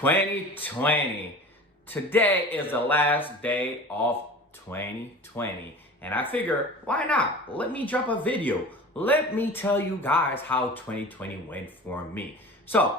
2020. Today is the last day of 2020. And I figure, why not? Let me drop a video. Let me tell you guys how 2020 went for me. So,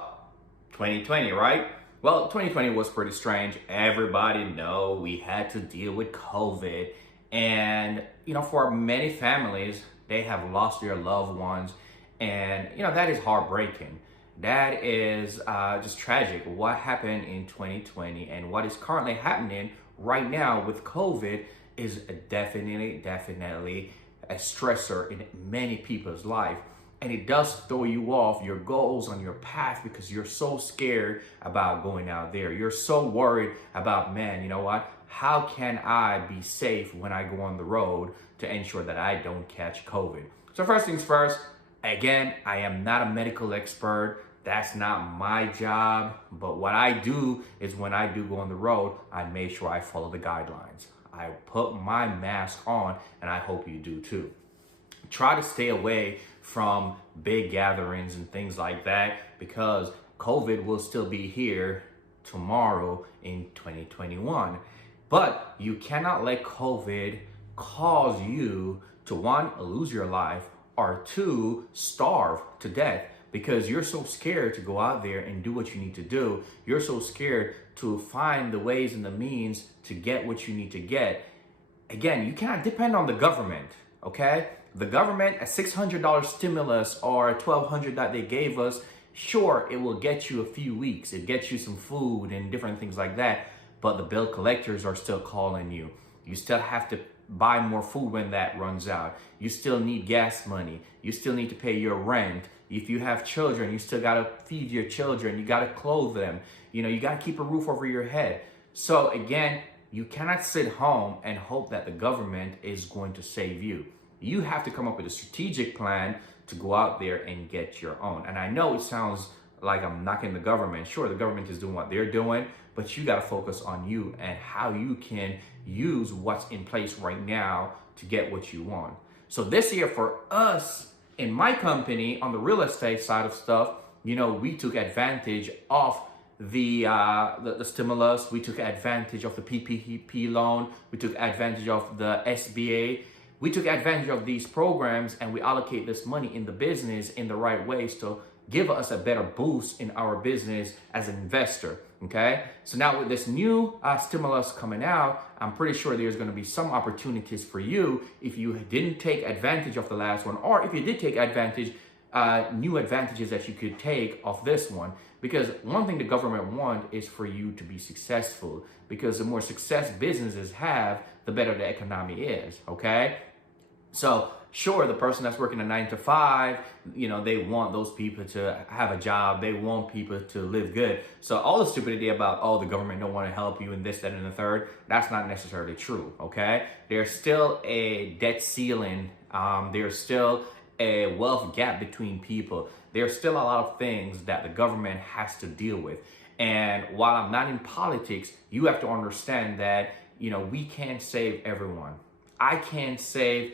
2020, right? Well, 2020 was pretty strange. Everybody know we had to deal with COVID. And, for many families, they have lost their loved ones. And, that is heartbreaking. That is just tragic. What happened in 2020 and what is currently happening right now with COVID is definitely a stressor in many people's life. And it does throw you off your goals on your path because you're so scared about going out there. You're so worried about, man, you know what? How can I be safe when I go on the road to ensure that I don't catch COVID? So first things first, again, I am not a medical expert. That's not my job. But what I do is when I do go on the road, I make sure I follow the guidelines. I put my mask on, and I hope you do too. Try to stay away from big gatherings and things like that because COVID will still be here tomorrow in 2021. But you cannot let COVID cause you to, one, lose your life, or two, starve to death because you're so scared to go out there and do what you need to do. You're so scared to find the ways and the means to get what you need to get. Again, you cannot depend on the government, okay? The government, a $600 stimulus or $1,200 that they gave us, sure, it will get you a few weeks. It gets you some food and different things like that, but the bill collectors are still calling you. You still have to buy more food when that runs out. You still need gas money. You still need to pay your rent. If you have children, you still gotta feed your children. You gotta clothe them. You gotta keep a roof over your head. So again, you cannot sit home and hope that the government is going to save you. You have to come up with a strategic plan to go out there and get your own. And I know it sounds like I'm knocking the government. Sure, the government is doing what they're doing, but you got to focus on you and how you can use what's in place right now to get what you want. So this year for us in my company on the real estate side of stuff, we took advantage of the stimulus. We took advantage of the PPP loan. We took advantage of the SBA. We took advantage of these programs and we allocate this money in the business in the right ways to give us a better boost in our business as an investor, okay? So now with this new stimulus coming out, I'm pretty sure there's gonna be some opportunities for you if you didn't take advantage of the last one, or if you did take advantage, new advantages that you could take of this one. Because one thing the government wants is for you to be successful, because the more success businesses have, the better the economy is, okay? So sure, the person that's working a 9 to 5, they want those people to have a job. They want people to live good. So all the stupidity about, the government don't want to help you and this, that, and the third, that's not necessarily true, okay? There's still a debt ceiling. There's still a wealth gap between people. There's still a lot of things that the government has to deal with. And while I'm not in politics, you have to understand that, we can't save everyone. I can't save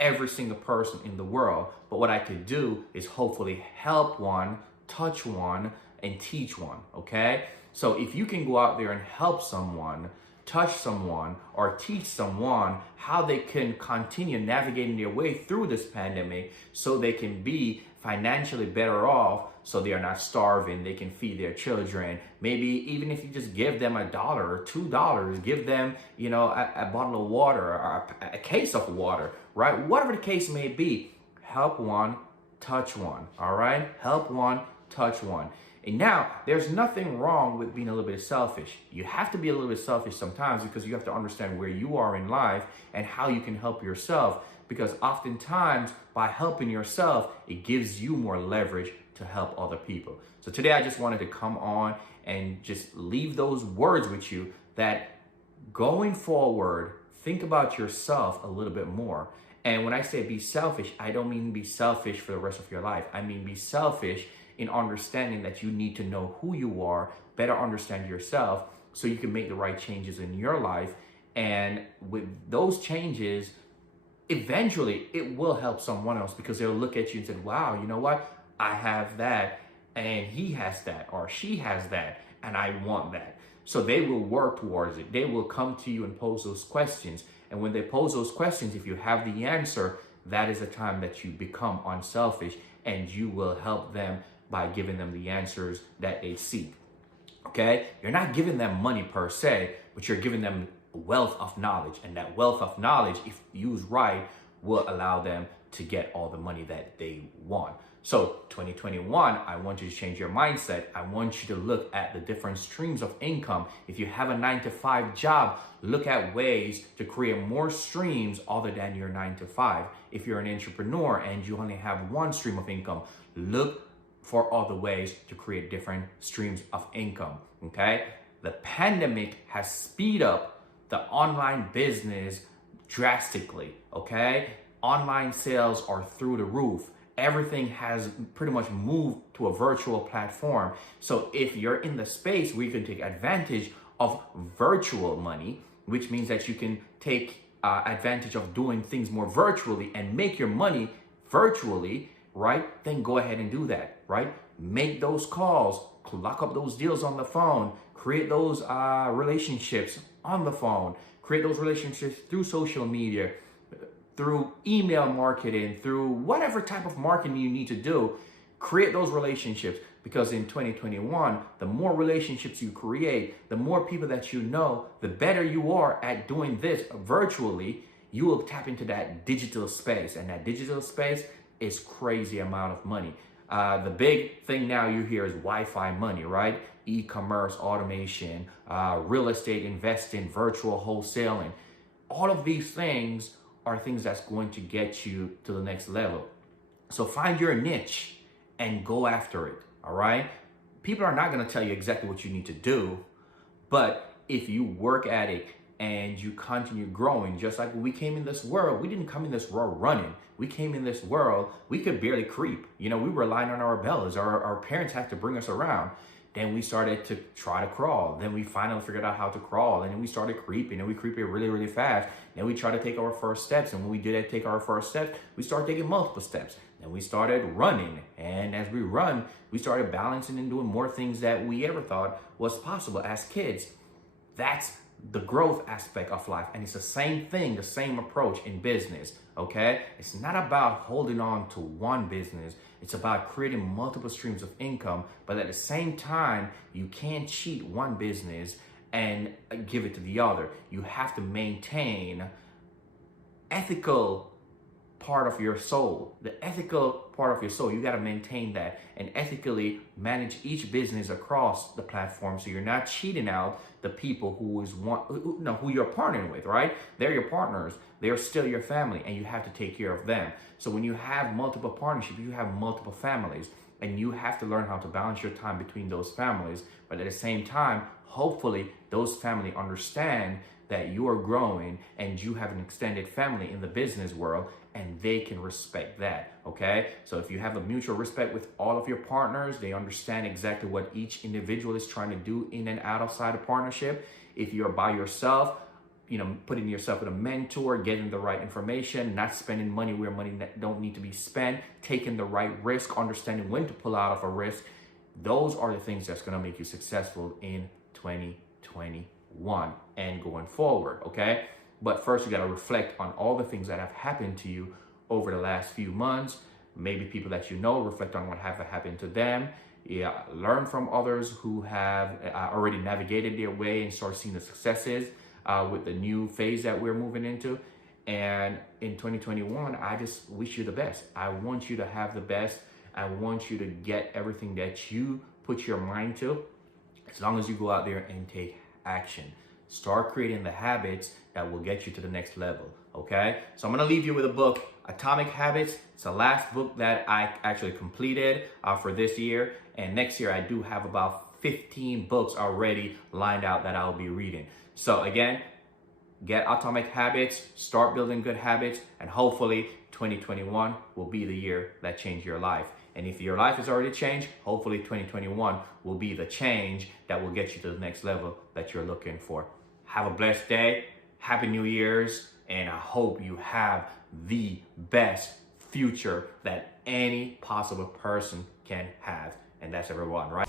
every single person in the world, but what I could do is hopefully help one, touch one, and teach one, okay? So if you can go out there and help someone, touch someone, or teach someone how they can continue navigating their way through this pandemic so they can be financially better off, so they are not starving, they can feed their children. Maybe even if you just give them $1 or $2, give them, a bottle of water or a case of water, right? Whatever the case may be, help one, touch one, all right? Help one, touch one. And now, there's nothing wrong with being a little bit selfish. You have to be a little bit selfish sometimes because you have to understand where you are in life and how you can help yourself. Because oftentimes, by helping yourself, it gives you more leverage to help other people. So today, I just wanted to come on and just leave those words with you that going forward, think about yourself a little bit more. And when I say be selfish, I don't mean be selfish for the rest of your life. I mean be selfish in understanding that you need to know who you are, better understand yourself so you can make the right changes in your life. And with those changes, eventually it will help someone else because they'll look at you and say, wow, you know what? I have that and he has that or she has that. and I want that. So they will work towards it. They will come to you and pose those questions. And when they pose those questions, if you have the answer, that is the time that you become unselfish, and you will help them by giving them the answers that they seek. Okay? You're not giving them money per se, but you're giving them wealth of knowledge. And that wealth of knowledge, if used right, will allow them to get all the money that they want. So 2021, I want you to change your mindset. I want you to look at the different streams of income. If you have a 9-to-5 job, look at ways to create more streams other than your 9-to-5. If you're an entrepreneur and you only have one stream of income, look for other ways to create different streams of income, okay? The pandemic has speed up the online business drastically, okay? Online sales are through the roof. Everything has pretty much moved to a virtual platform. So if you're in the space where you can take advantage of virtual money, which means that you can take advantage of doing things more virtually and make your money virtually, right? Then go ahead and do that, right? Make those calls, lock up those deals on the phone, create those relationships on the phone, create those relationships through social media, through email marketing, through whatever type of marketing you need to do. Create those relationships, because in 2021, the more relationships you create, the more people that you know, the better you are at doing this virtually. You will tap into that digital space, and that digital space is crazy amount of money. The big thing now you hear is Wi-Fi money, right? E-commerce, automation, real estate investing, virtual wholesaling. All of these things are things that's going to get you to the next level. So find your niche and go after it, all right? People are not gonna tell you exactly what you need to do, but if you work at it and you continue growing, just like when we came in this world, we didn't come in this world running. We came in this world, we could barely creep. You know, we were relying on our bellies. Our parents had to bring us around. Then we started to try to crawl. Then we finally figured out how to crawl. And then we started creeping, and we creeped really, really fast. Then we tried to take our first steps. And when we did take our first steps, we started taking multiple steps. Then we started running. And as we run, we started balancing and doing more things that we ever thought was possible as kids. That's the growth aspect of life. And it's the same thing, the same approach in business, okay? It's not about holding on to one business. It's about creating multiple streams of income, but at the same time, you can't cheat one business and give it to the other. You have to maintain ethical part of your soul. The ethical part of your soul, you got to maintain that and ethically manage each business across the platform, so you're not cheating out the people who you're partnering with, right? They're your partners. They're still your family, and you have to take care of them. So when you have multiple partnerships, you have multiple families, and you have to learn how to balance your time between those families. But at the same time, hopefully those families understand that you are growing and you have an extended family in the business world, and they can respect that, okay? So if you have a mutual respect with all of your partners, they understand exactly what each individual is trying to do in and outside a partnership. If you're by yourself, you know, putting yourself with a mentor, getting the right information, not spending money where money don't need to be spent, taking the right risk, understanding when to pull out of a risk, those are the things that's gonna make you successful in 2021 and going forward, okay? But first, you got to reflect on all the things that have happened to you over the last few months. Maybe people that you know, reflect on what have happened to them. Yeah, learn from others who have already navigated their way and start seeing the successes with the new phase that we're moving into. And in 2021, I just wish you the best. I want you to have the best. I want you to get everything that you put your mind to, as long as you go out there and take action. Start creating the habits that will get you to the next level, okay? So I'm gonna leave you with a book, Atomic Habits. It's the last book that I actually completed for this year. And next year, I do have about 15 books already lined out that I'll be reading. So again, get Atomic Habits, start building good habits, and hopefully 2021 will be the year that changed your life. And if your life has already changed, hopefully 2021 will be the change that will get you to the next level that you're looking for. Have a blessed day. Happy New Year's. And I hope you have the best future that any possible person can have. And that's everyone, right?